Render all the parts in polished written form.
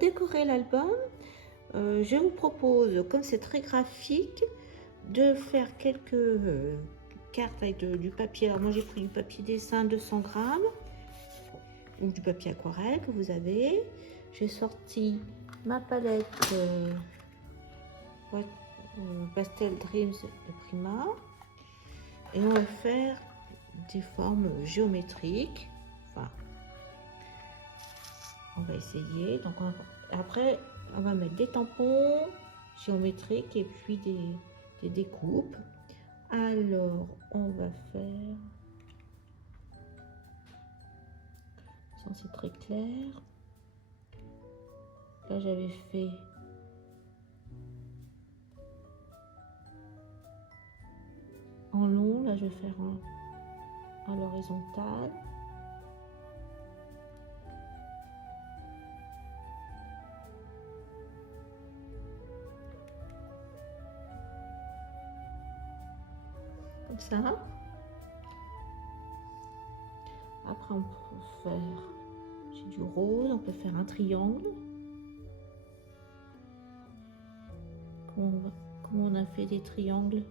décorer l'album, je vous propose, comme c'est très graphique, de faire quelques cartes avec du papier. Alors moi j'ai pris du papier dessin 200 grammes ou du papier aquarelle que vous avez. J'ai sorti ma palette Pastel Dreams de Prima et on va faire des formes géométriques. Enfin, on va essayer. Donc après on va mettre des tampons géométriques et puis des découpes. Alors on va faire, ça c'est très clair. Là j'avais fait en long, là je vais faire à l'horizontale. Comme ça. Après on peut faire, j'ai du rose, on peut faire un triangle. Comment on a fait des triangles?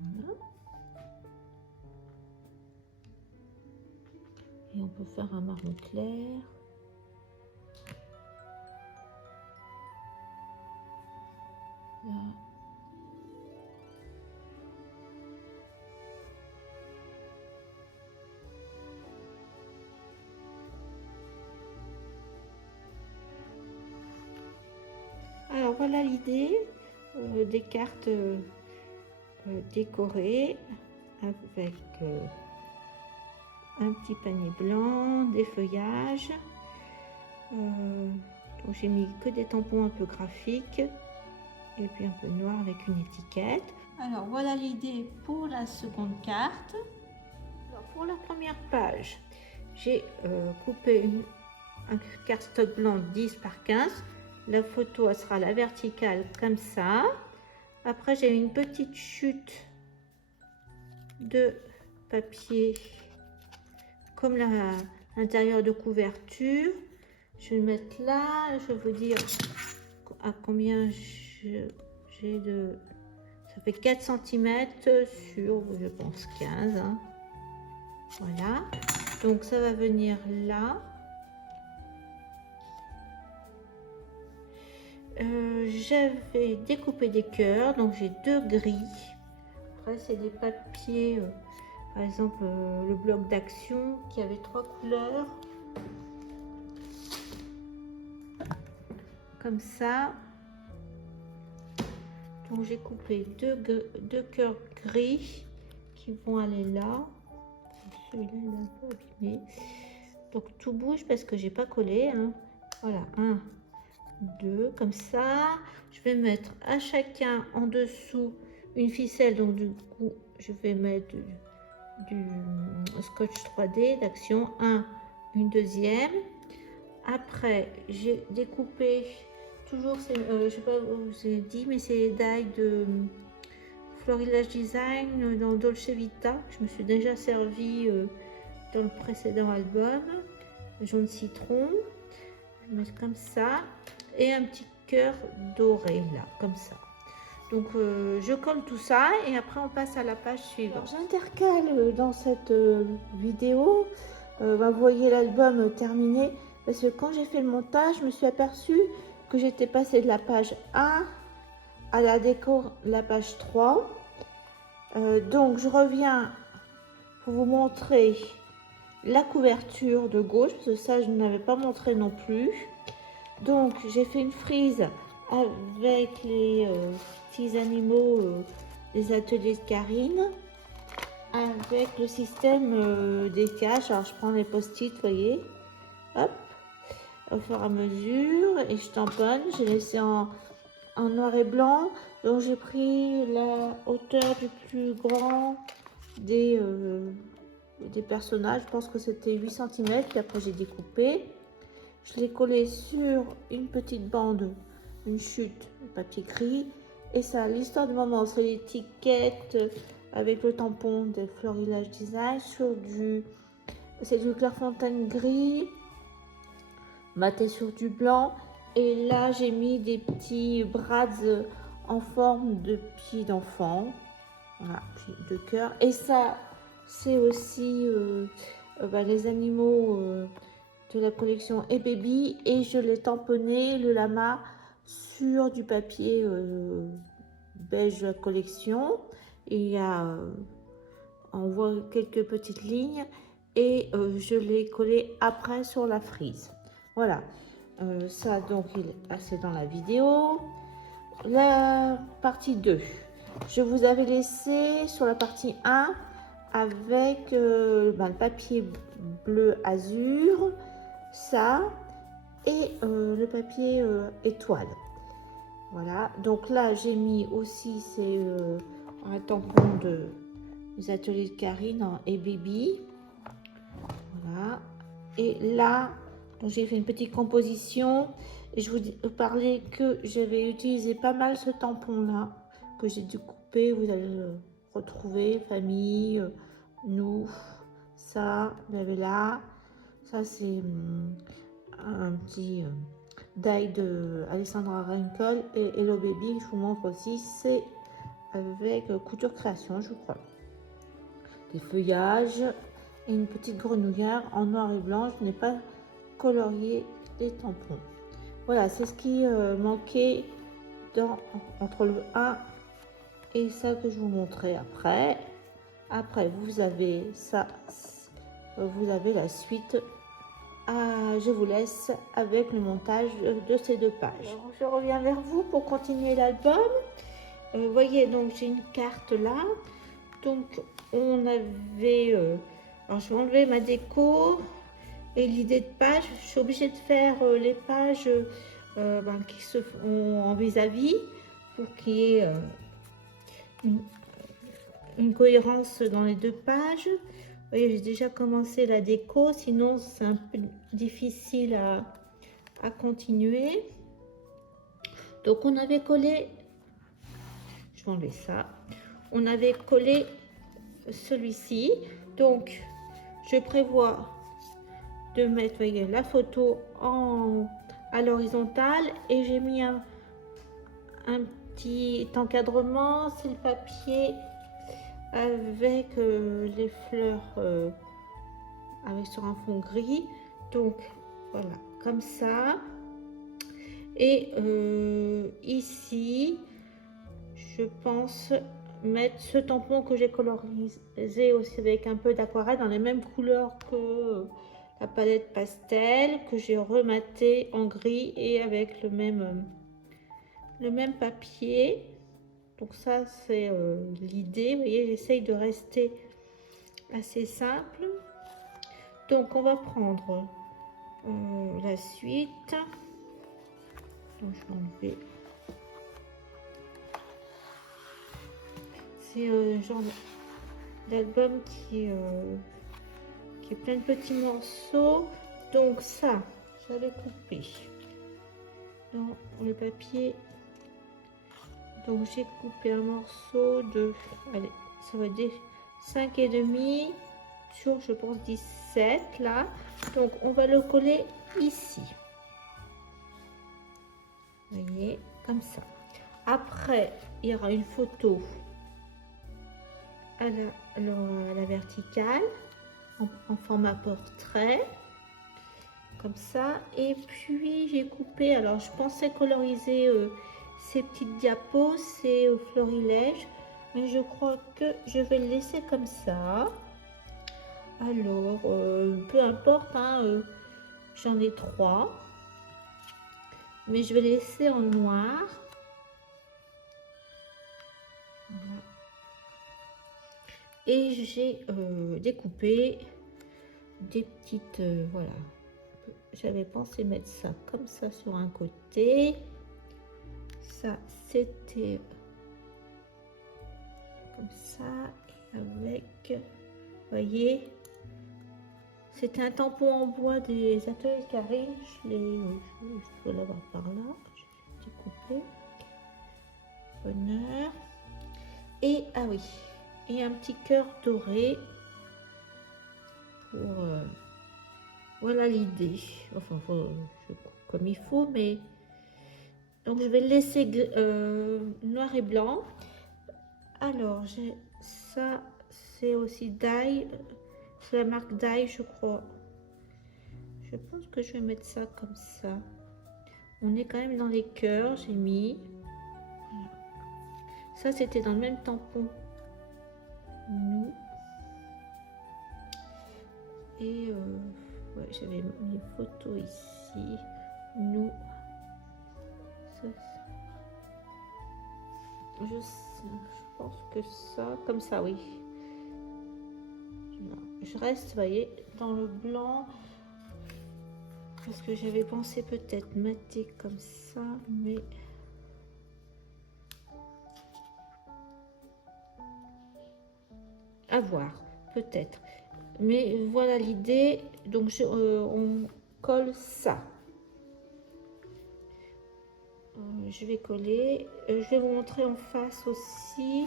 Voilà. Et on peut faire un marron clair. Là. Alors voilà l'idée des cartes décorées avec un petit panier blanc, des feuillages. Donc j'ai mis que des tampons un peu graphiques et puis un peu noir avec une étiquette. Alors voilà l'idée pour la seconde carte. Alors, pour la première page, j'ai coupé un cardstock blanc 10 par 15. La photo elle sera à la verticale comme ça. Après j'ai une petite chute de papier comme l'intérieur de couverture. Je vais le mettre là. Je vais vous dire à combien j'ai de... Ça fait 4 cm sur, je pense, 15. Hein. Voilà. Donc ça va venir là. J'avais découpé des cœurs, donc j'ai 2 gris. Après c'est des papiers, par exemple le bloc d'action qui avait 3 couleurs. Comme ça. Donc j'ai coupé deux cœurs gris qui vont aller là. Celui-là il est un peu abîmé. Donc tout bouge parce que j'ai pas collé. Hein. Voilà, 1, 2, comme ça. Je vais mettre à chacun en dessous une ficelle. Donc du coup, je vais mettre du scotch 3D d'action. Une deuxième. Après, j'ai découpé toujours, je sais pas où vous ai dit, mais c'est les die de Florilège Design dans Dolce Vita. Je me suis déjà servi dans le précédent album. Jaune citron. Je vais mettre comme ça. Et un petit cœur doré là, comme ça. Donc je colle tout ça et après on passe à la page suivante. J'intercale dans cette vidéo. Vous voyez l'album terminé. Parce que quand j'ai fait le montage, je me suis aperçue que j'étais passée de la page 1 à la page 3. Donc je reviens pour vous montrer la couverture de gauche, parce que ça je n'avais pas montré non plus. Donc j'ai fait une frise avec les petits animaux des ateliers de Karine, avec le système des caches. Alors je prends les post-it, vous voyez, hop, au fur et à mesure, et je tamponne. J'ai laissé en noir et blanc. Donc j'ai pris la hauteur du plus grand des personnages. Je pense que c'était 8 cm. Puis après j'ai découpé. Je l'ai collé sur une petite bande, une chute de papier gris. Et ça, l'histoire du moment, c'est l'étiquette avec le tampon de Florilège Design sur c'est du Clairefontaine gris, maté sur du blanc. Et là, j'ai mis des petits brads en forme de pieds d'enfant, voilà, puis de cœur. Et ça, c'est aussi les animaux de la collection et baby, et je l'ai tamponné le lama sur du papier beige collection. Il y a on voit quelques petites lignes et je l'ai collé après sur la frise. Voilà, ça donc c'est dans la vidéo. La partie 2, je vous avais laissé sur la partie 1 avec le papier bleu azur, ça, et le papier étoile. Voilà, donc là j'ai mis aussi c'est un tampon des ateliers de Karine et Baby. Voilà, et là j'ai fait une petite composition et je vous parlais que j'avais utilisé pas mal ce tampon là que j'ai dû couper. Vous allez le retrouver, famille, nous, ça, vous avez là, ça c'est un petit die de Alessandra Wrinkle et Hello Baby. Je vous montre aussi, c'est avec couture création, je crois. Des feuillages et une petite grenouillère en noir et blanc. Je n'ai pas colorié les tampons. Voilà, c'est ce qui manquait entre le 1 et ça que je vous montrais après. Après, vous avez ça, vous avez la suite. Je vous laisse avec le montage de ces 2 pages. Alors, je reviens vers vous pour continuer l'album. Vous voyez, donc j'ai une carte là. Donc, on avait... alors, je vais enlever ma déco et l'idée de page. Je suis obligée de faire les pages qui se font en vis-à-vis pour qu'il y ait une cohérence dans les 2 pages. Vous voyez, j'ai déjà commencé la déco, sinon c'est un peu difficile à continuer. Donc on avait collé, je vais enlever ça, on avait collé celui-ci. Donc je prévois de mettre, voyez, la photo à l'horizontale et j'ai mis un petit encadrement, c'est le papier avec les fleurs avec sur un fond gris. Donc voilà, comme ça. Et ici je pense mettre ce tampon que j'ai colorisé aussi avec un peu d'aquarelle dans les mêmes couleurs que la palette pastel que j'ai rematé en gris et avec le même papier. Donc ça c'est l'idée, vous voyez, j'essaye de rester assez simple. Donc on va prendre la suite. Donc je vais enlever. C'est un genre d'album qui est plein de petits morceaux. Donc ça, j'avais coupé dans le papier. Donc j'ai coupé un morceau de, allez, ça va dire 5,5 sur, je pense, 17 là. Donc on va le coller ici. Vous voyez, comme ça. Après, il y aura une photo à la verticale en format portrait, comme ça. Et puis j'ai coupé, alors je pensais coloriser ces petites diapos, c'est Florilège, mais je crois que je vais le laisser comme ça. Alors peu importe, hein, j'en ai 3, mais je vais les laisser en noir. Voilà. Et j'ai découpé des petites, voilà, j'avais pensé mettre ça comme ça sur un côté, ça c'était comme ça, et avec, vous voyez, c'était un tampon en bois des ateliers de Karine, je dois l'avoir par là, j'ai découpé. bonheur. Et, ah oui, et un petit cœur doré pour... voilà l'idée. Enfin, je coupe comme il faut, mais... Donc, je vais le laisser noir et blanc. Alors, j'ai ça, c'est aussi Dye. C'est la marque Dye, je crois. Je pense que je vais mettre ça comme ça. On est quand même dans les cœurs, j'ai mis. Voilà. Ça, c'était dans le même tampon. Nous. Et ouais, j'avais mis photo ici. Nous. Ça, je pense que ça, comme ça, oui. Je reste, vous voyez, dans le blanc. Parce que j'avais pensé peut-être mater comme ça, mais... à voir, peut-être. Mais voilà l'idée. Donc, on colle ça. Je vais coller. Je vais vous montrer en face aussi.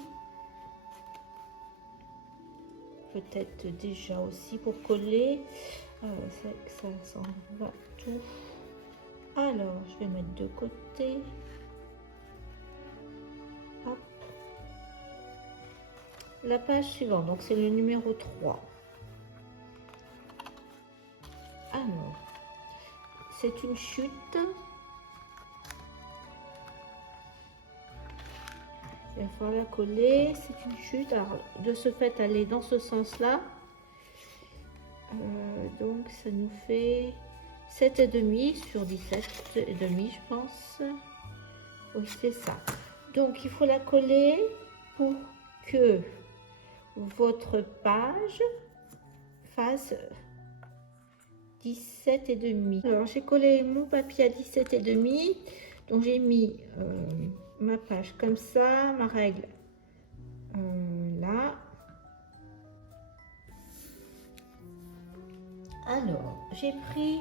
Peut-être déjà aussi pour coller. C'est vrai que ça s'en va tout. Alors, je vais mettre de côté. Hop. La page suivante, donc c'est le numéro 3. Alors, c'est une chute. Il va falloir la coller. C'est une chute. Alors, de ce fait, elle est dans ce sens-là. Donc, ça nous fait 7,5 sur 17,5, je pense. Oui, c'est ça. Donc, il faut la coller pour que votre page fasse 17,5. Alors, j'ai collé mon papier à 17,5. Donc, j'ai mis ma page comme ça, ma règle là. Alors, j'ai pris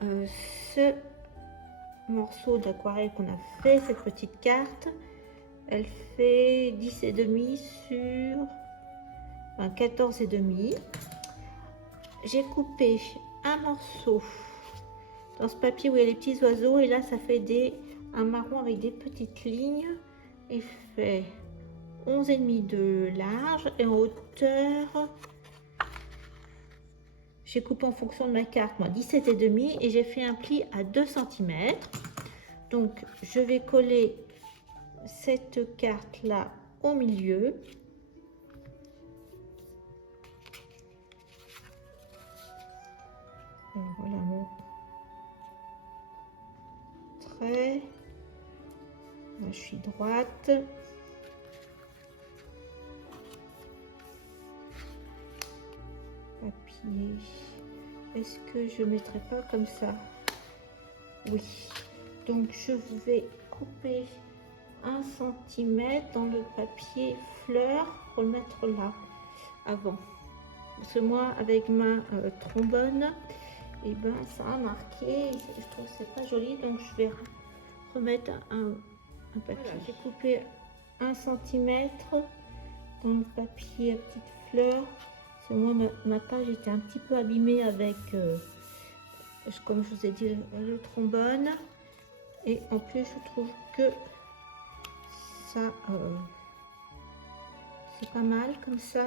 ce morceau d'aquarelle qu'on a fait, cette petite carte. Elle fait 10,5 sur 14,5. J'ai coupé un morceau dans ce papier où il y a les petits oiseaux, et là ça fait un marron avec des petites lignes. Il fait 11,5 de large et en hauteur, j'ai coupé en fonction de ma carte, moi 17,5, et j'ai fait un pli à 2 cm. Donc je vais coller cette carte là au milieu. Et voilà mon trait. Là, je suis droite. Papier. Est-ce que je ne mettrai pas comme ça? Oui. Donc je vais couper 1 cm dans le papier fleur pour le mettre là avant. Parce que moi, avec ma trombone, et ben ça a marqué. Je trouve que c'est pas joli, donc je vais remettre un papier. Voilà, j'ai coupé 1 cm dans le papier à petite fleur. Parce que moi, ma page était un petit peu abîmée avec, comme je vous ai dit, le trombone. Et en plus, je trouve que ça, c'est pas mal comme ça.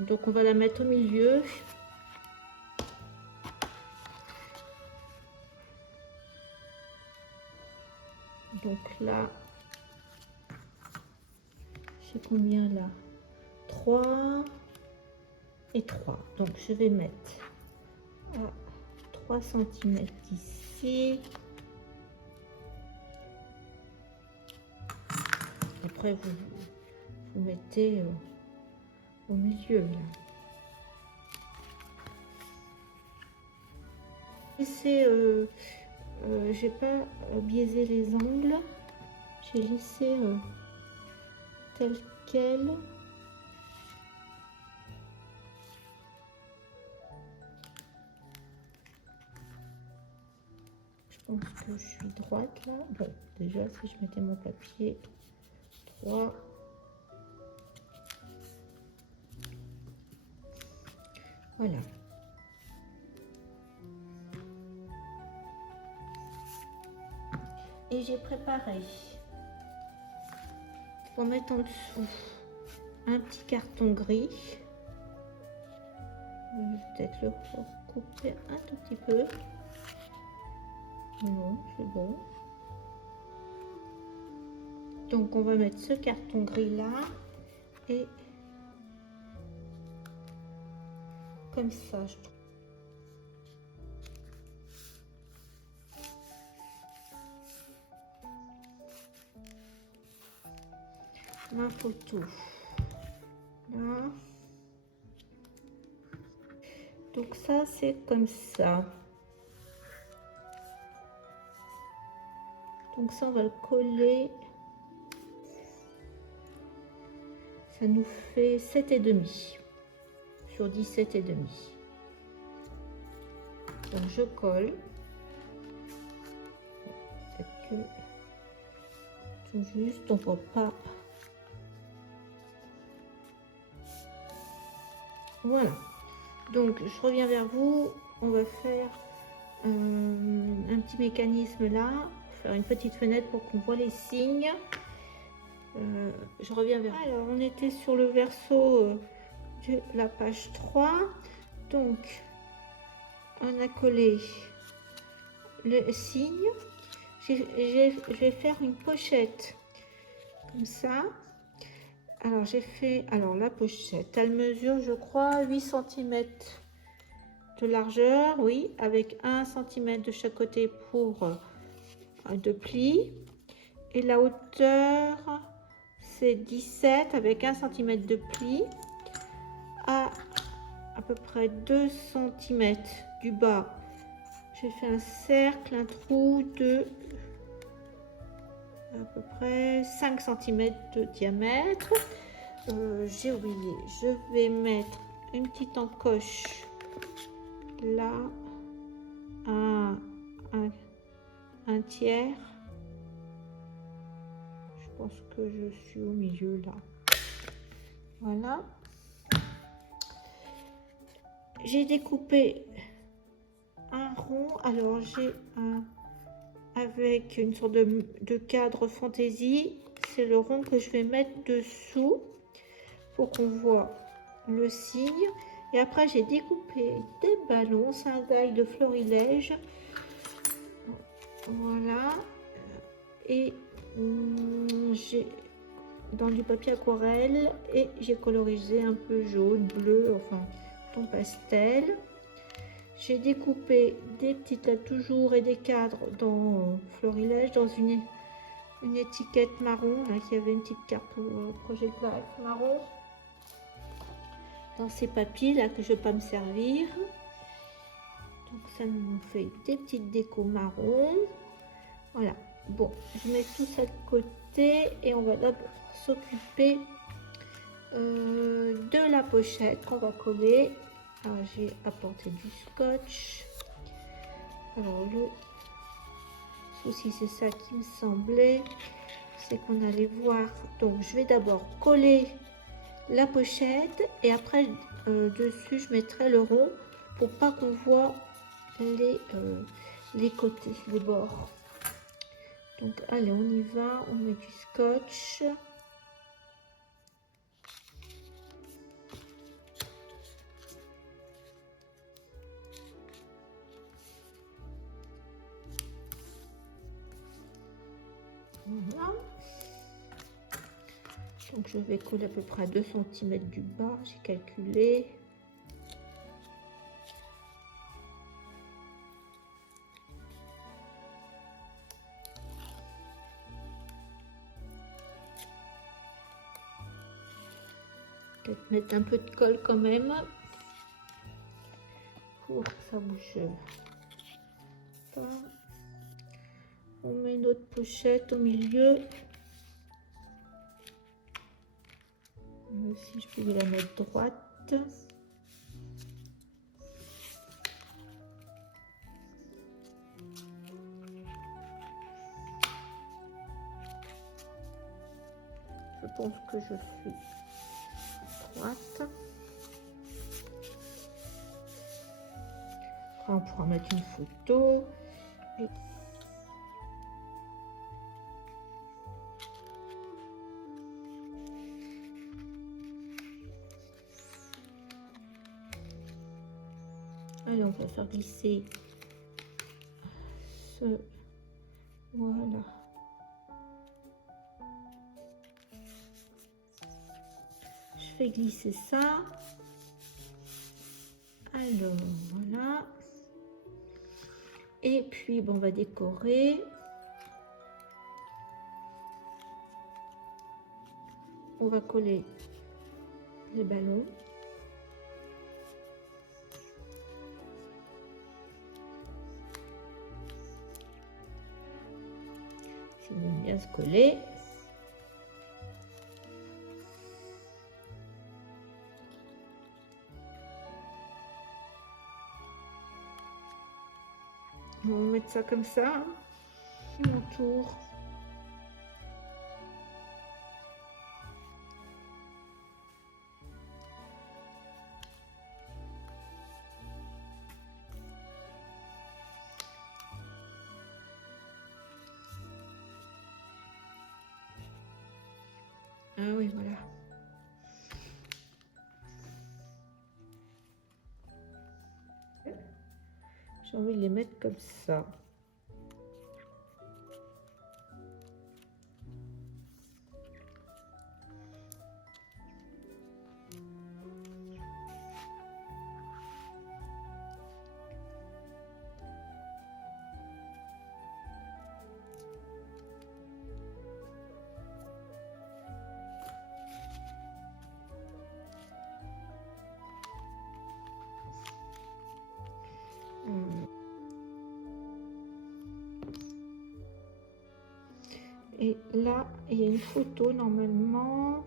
Donc on va la mettre au milieu. Donc là, je sais combien là, 3 et 3. Donc je vais mettre à 3 cm ici. Après vous mettez au milieu là. J'ai pas biaisé les angles, j'ai laissé tel quel. pense que je suis droite là. Bon, déjà, si je mettais mon papier, 3. Voilà. Et j'ai préparé, pour mettre en dessous, un petit carton gris. Je vais peut-être le couper un tout petit peu. Non, c'est bon. Donc on va mettre ce carton gris là et comme ça, je trouve. Ma photo là. Donc ça c'est comme ça. Donc ça on va le coller. Ça nous fait 7,5 sur 17,5. Donc je colle. Peut-être que tout juste, on voit pas. Voilà. Donc je reviens vers vous. On va faire un petit mécanisme là, faire une petite fenêtre pour qu'on voit les signes. Je reviens vers vous. Alors on était sur le verso de la page 3. Donc on a collé le signe. Je vais faire une pochette comme ça. Alors j'ai fait, alors la pochette, elle mesure je crois 8 cm de largeur, oui, avec 1 cm de chaque côté pour de plis. Et la hauteur c'est 17 avec 1 cm de pli. À peu près 2 cm du bas, j'ai fait un cercle, un trou de à peu près 5 cm de diamètre. J'ai oublié, je vais mettre une petite encoche là, un tiers. Je pense que je suis au milieu là. Voilà. J'ai découpé un rond. Alors j'ai un avec une sorte de cadre fantaisie. C'est le rond que je vais mettre dessous pour qu'on voit le signe. Et après j'ai découpé des ballons, c'est un die de florilège. Voilà. Et j'ai dans du papier aquarelle et j'ai colorisé un peu jaune, bleu, enfin ton pastel. J'ai découpé des petites là toujours et des cadres dans florilège, dans une étiquette marron, là, qui avait une petite carte Project Life marron. Dans ces papiers là que je ne vais pas me servir. Donc ça nous fait des petites décos marron. Voilà. Bon, je mets tout ça de côté et on va d'abord s'occuper de la pochette qu'on va coller. Alors j'ai apporté du scotch. Alors le souci, c'est ça qui me semblait, c'est qu'on allait voir. Donc je vais d'abord coller la pochette et après dessus je mettrai le rond pour pas qu'on voit les côtés, les bords. Donc allez, on y va, on met du scotch. Voilà. Donc je vais coller à peu près à 2 cm du bas, j'ai calculé. Peut-être mettre un peu de colle quand même pour que ça bouge pas. On met notre pochette au milieu. Si je pouvais la mettre droite. je pense que je suis droite. Après, on pourra mettre une photo. Et... Allez, on va faire glisser ce... Voilà. Je fais glisser ça. Alors, voilà. Et puis, bon, on va décorer. On va coller les ballons. Ils vont bien se coller. On va mettre ça comme ça. Hein. Et mon tour. Ah oui, voilà. J'ai envie de les mettre comme ça. Et là, il y a une photo normalement.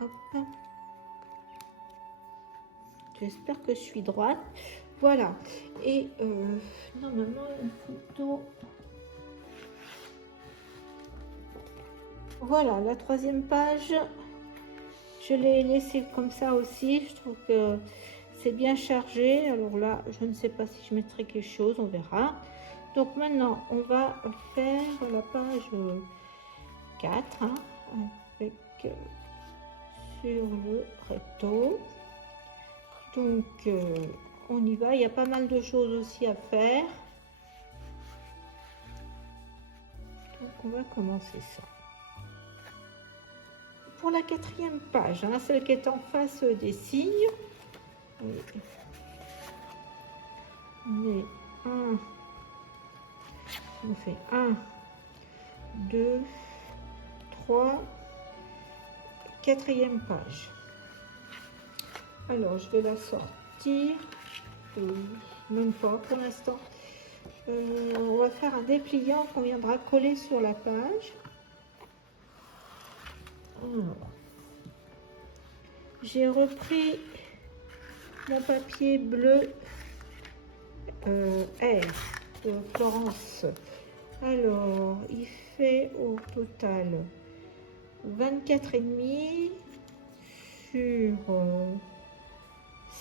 Hop. J'espère que je suis droite. Voilà. Et normalement, une photo. Voilà, la troisième page. Je l'ai laissée comme ça aussi. Je trouve que c'est bien chargé. Alors là, je ne sais pas si je mettrai quelque chose. On verra. Donc maintenant, on va faire la page 4. Hein, avec sur le recto. Donc, on y va. Il y a pas mal de choses aussi à faire. Donc, on va commencer ça. Pour la quatrième page, hein, celle qui est en face des signes, on fait 1, 2, 3, quatrième page. Alors, je vais la sortir, même pas pour l'instant. On va faire un dépliant qu'on viendra coller sur la page. J'ai repris mon papier bleu R de Florence. Alors, il fait au total 24,5 sur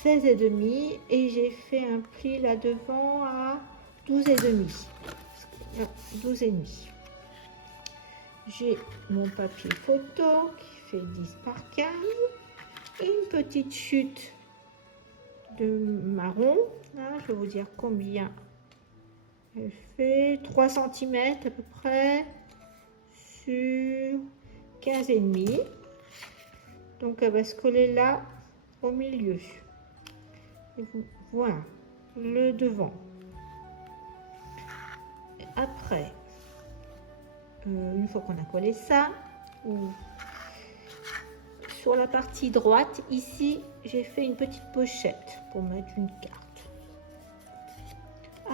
16,5 et j'ai fait un pli là devant à 12,5. 12,5. J'ai mon papier photo qui fait 10 par 15 et une petite chute de marron. Là, je vais vous dire combien elle fait. 3 cm à peu près sur 15,5. Donc elle va se coller là au milieu. Et voilà le devant. Après, une fois qu'on a collé ça, sur la partie droite, ici, j'ai fait une petite pochette pour mettre une carte.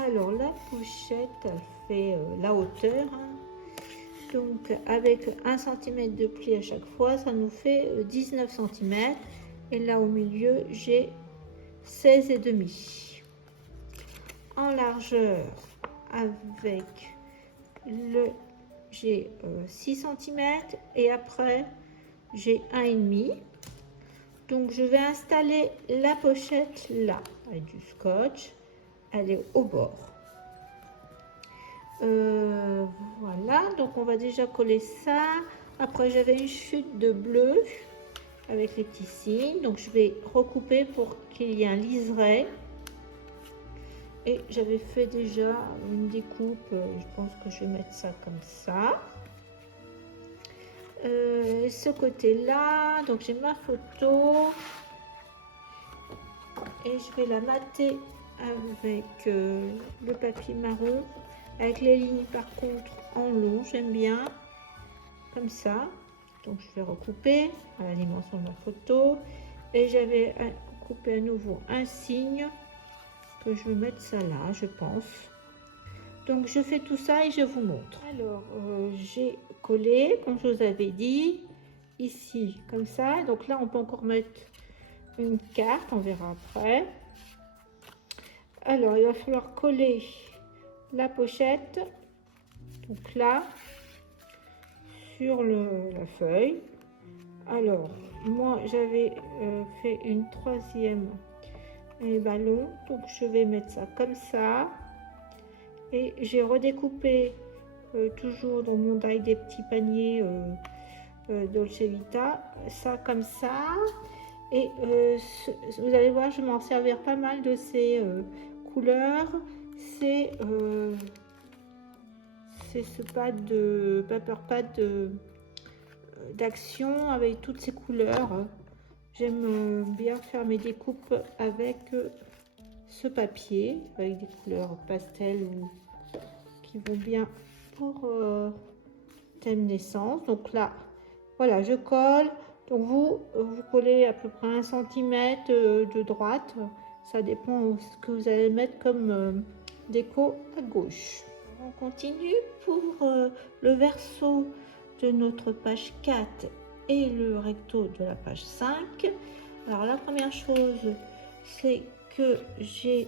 Alors la pochette, elle fait la hauteur, hein. Donc avec 1 cm de pli à chaque fois, ça nous fait 19 cm. Et là au milieu, j'ai 16,5. En largeur, avec j'ai 6 cm et après j'ai 1,5. Donc je vais installer la pochette là avec du scotch. Elle est au bord. Voilà, donc on va déjà coller ça. Après j'avais une chute de bleu avec les petits signes, donc je vais recouper pour qu'il y ait un liseré. Et j'avais fait déjà une découpe, je pense que je vais mettre ça comme ça. Ce côté là, donc j'ai ma photo et je vais la mater avec le papier marron, avec les lignes par contre en long, j'aime bien comme ça. Donc je vais recouper à la dimension de la photo et j'avais coupé à nouveau un signe que je vais mettre ça là, je pense. Donc je fais tout ça et je vous montre. Alors j'ai collé comme je vous avais dit ici comme ça. Donc là on peut encore mettre une carte, on verra après. Alors il va falloir coller la pochette, donc là sur la feuille. Alors moi j'avais fait une 3e ballon, donc je vais mettre ça comme ça. Et j'ai redécoupé toujours dans mon die des petits paniers Dolce Vita, ça comme ça. Et vous allez voir, je vais m'en servir pas mal de ces couleurs. C'est ce pad de paper pad d'action avec toutes ces couleurs. J'aime bien faire mes découpes avec ce papier, avec des couleurs pastel ou qui vont bien pour thème naissance. Donc là, voilà, je colle. Donc vous collez à peu près 1 cm de droite. Ça dépend de ce que vous allez mettre comme déco à gauche. On continue pour le verso de notre page 4 et le recto de la page 5. Alors la première chose, c'est que j'ai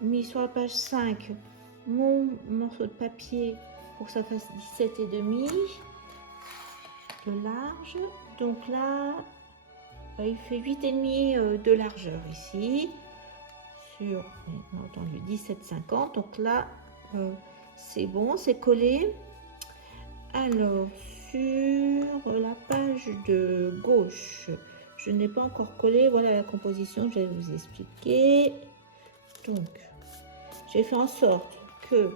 mis sur la page 5 mon morceau de papier pour que ça fasse 17,5 de large. Donc là il fait 8,5 de largeur ici sur bien entendu 17,50. Donc là c'est bon, c'est collé. Alors sur la page de gauche, je n'ai pas encore collé. Voilà la composition, je vais vous expliquer. Donc j'ai fait en sorte que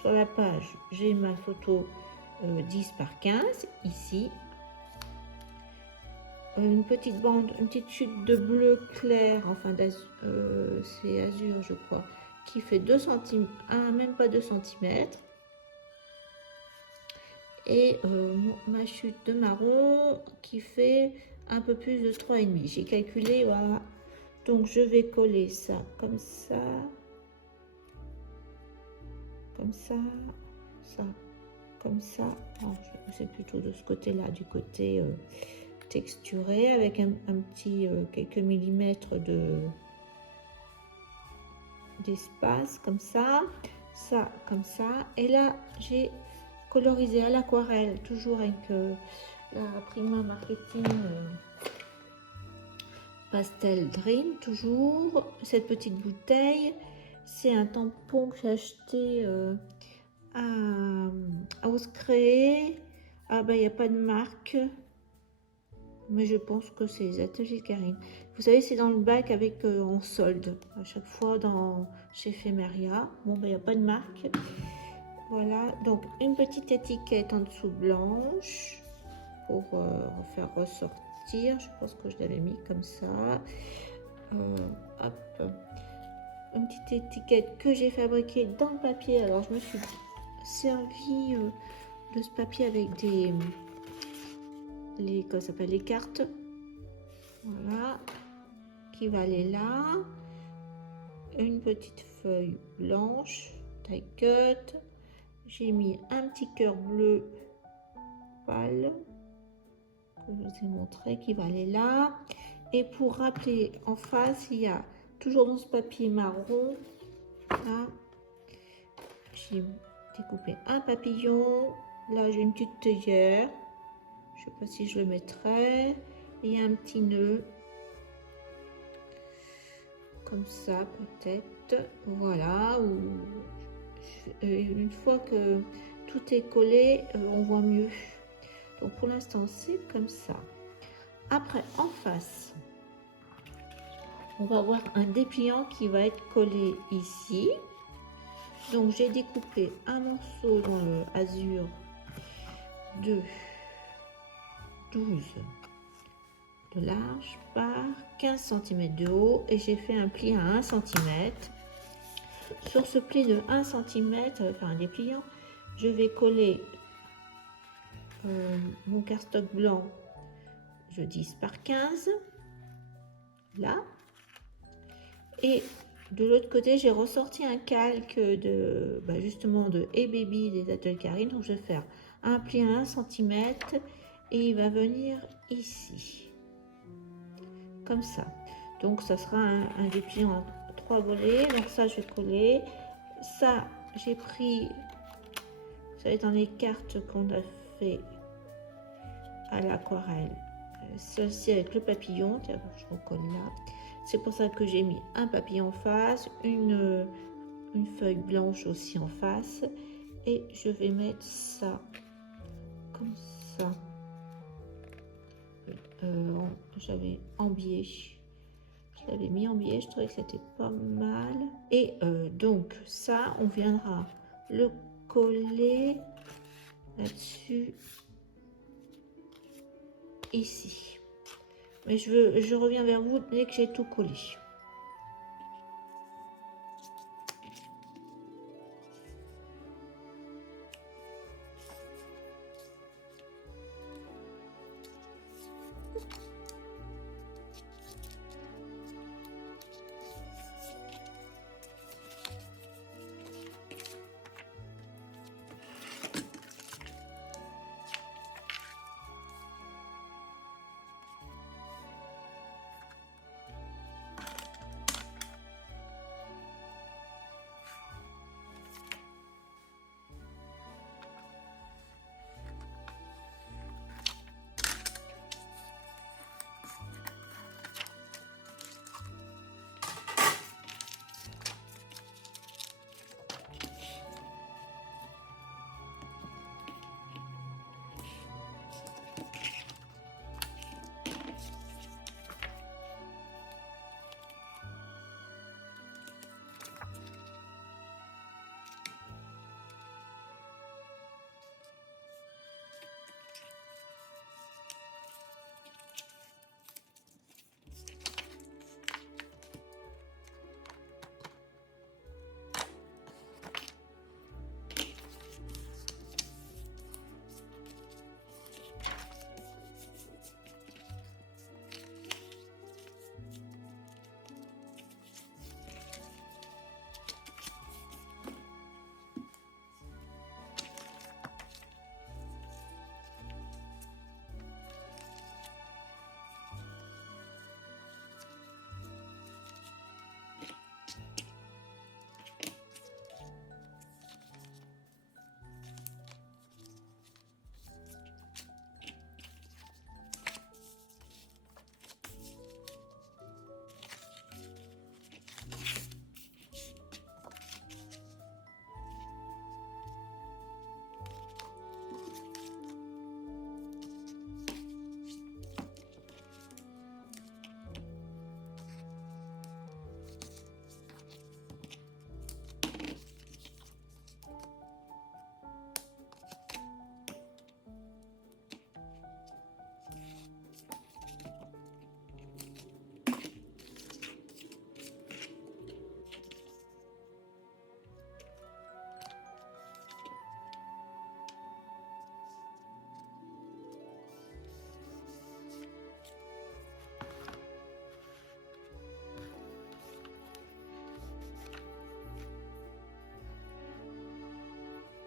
sur la page j'ai ma photo 10 par 15 ici, une petite bande, une petite chute de bleu clair, enfin c'est azur je crois, qui fait 2 cm, même pas 2 cm, et ma chute de marron qui fait un peu plus de 3,5. J'ai calculé, voilà. Donc je vais coller ça comme ça, comme ça, ça, comme ça. C'est plutôt de ce côté-là, du côté texturé, avec un petit quelques millimètres d'espace, comme ça comme ça. Et là j'ai colorisé à l'aquarelle, toujours avec la Prima Marketing Pastel Dream, toujours cette petite bouteille. C'est un tampon que j'ai acheté à Oscré. Ah ben il n'y a pas de marque, mais je pense que c'est les ateliers Karine. Vous savez, c'est dans le bac avec en solde à chaque fois chez Ephemeria. Bon ben il n'y a pas de marque. Voilà, donc une petite étiquette en dessous blanche pour faire ressortir. Je pense que je l'avais mis comme ça. Hop. Une petite étiquette que j'ai fabriquée dans le papier. Alors je me suis servi de ce papier avec comment ça s'appelle, les cartes. Voilà, qui va aller là. une petite feuille blanche, taille cut. J'ai mis un petit cœur bleu pâle que je vous ai montré qui va aller là. Et pour rappeler en face, il y a toujours dans ce papier marron, là, j'ai découpé un papillon. Là, j'ai une petite théière. Je sais pas si je le mettrai. Il y a un petit nœud. Comme ça, peut-être. Voilà. Une fois que tout est collé, on voit mieux. Donc, pour l'instant, c'est comme ça. Après, en face, on va avoir un dépliant qui va être collé ici. Donc, j'ai découpé un morceau dans le azur de 12 de large par 15 cm de haut et j'ai fait un pli à 1 cm. Sur ce pli de 1 cm, ça va faire un dépliant. Je vais coller mon cardstock blanc, je 10 par 15 là, et de l'autre côté j'ai ressorti un calque de justement de Hey Baby des ateliers Karine. Donc je vais faire un pli à 1 cm et il va venir ici comme ça. Donc ça sera un dépliant à 3 volets. Donc ça je vais coller ça. J'ai pris, ça va être dans les cartes qu'on a fait à l'aquarelle, celle-ci avec le papillon. Tiens, je recolle là. C'est pour ça que j'ai mis un papillon en face, une feuille blanche aussi en face, et je vais mettre ça comme ça. J'avais en biais, je l'avais mis en biais, je trouvais que c'était pas mal. Et donc ça, on viendra le coller là-dessus, ici. Mais je reviens vers vous dès que j'ai tout collé.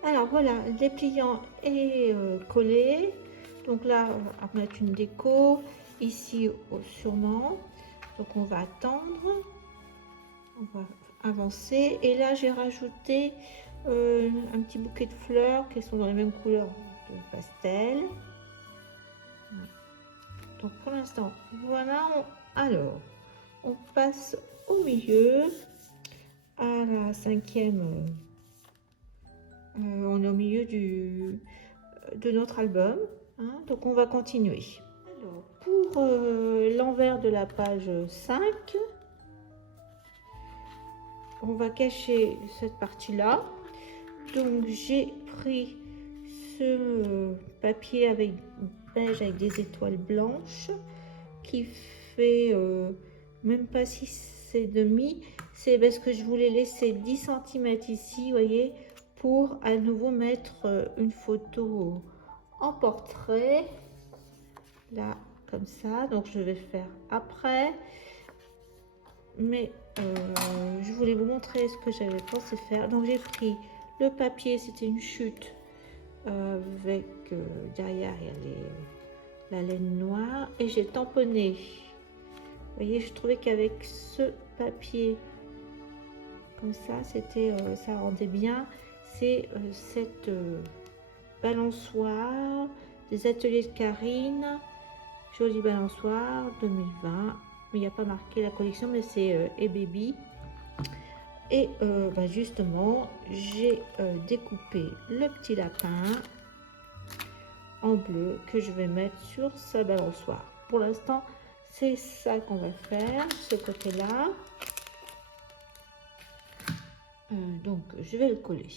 Alors voilà, le dépliant est collé. Donc là, on va mettre une déco ici au surnom. Donc on va attendre, on va avancer. Et là, j'ai rajouté un petit bouquet de fleurs qui sont dans les mêmes couleurs de pastel. Donc pour l'instant, voilà. Alors, on passe au milieu, à la cinquième. On est au milieu de notre album, hein, donc on va continuer. Alors, pour l'envers de la page 5, on va cacher cette partie-là. Donc j'ai pris ce papier avec beige avec des étoiles blanches qui fait même pas 6,5. C'est parce que je voulais laisser 10 cm ici, vous voyez, pour à nouveau mettre une photo en portrait, là, comme ça. Donc je vais faire après, mais je voulais vous montrer ce que j'avais pensé faire. Donc j'ai pris le papier, c'était une chute avec derrière il y a la laine noire, et j'ai tamponné. Vous voyez, je trouvais qu'avec ce papier comme ça, c'était ça rendait bien. C'est cette balançoire des ateliers de Karine, jolie balançoire 2020, mais il n'y a pas marqué la collection, mais c'est Baby. Et bah justement, j'ai découpé le petit lapin en bleu que je vais mettre sur sa balançoire. Pour l'instant, c'est ça qu'on va faire, ce côté-là. Donc, je vais le coller.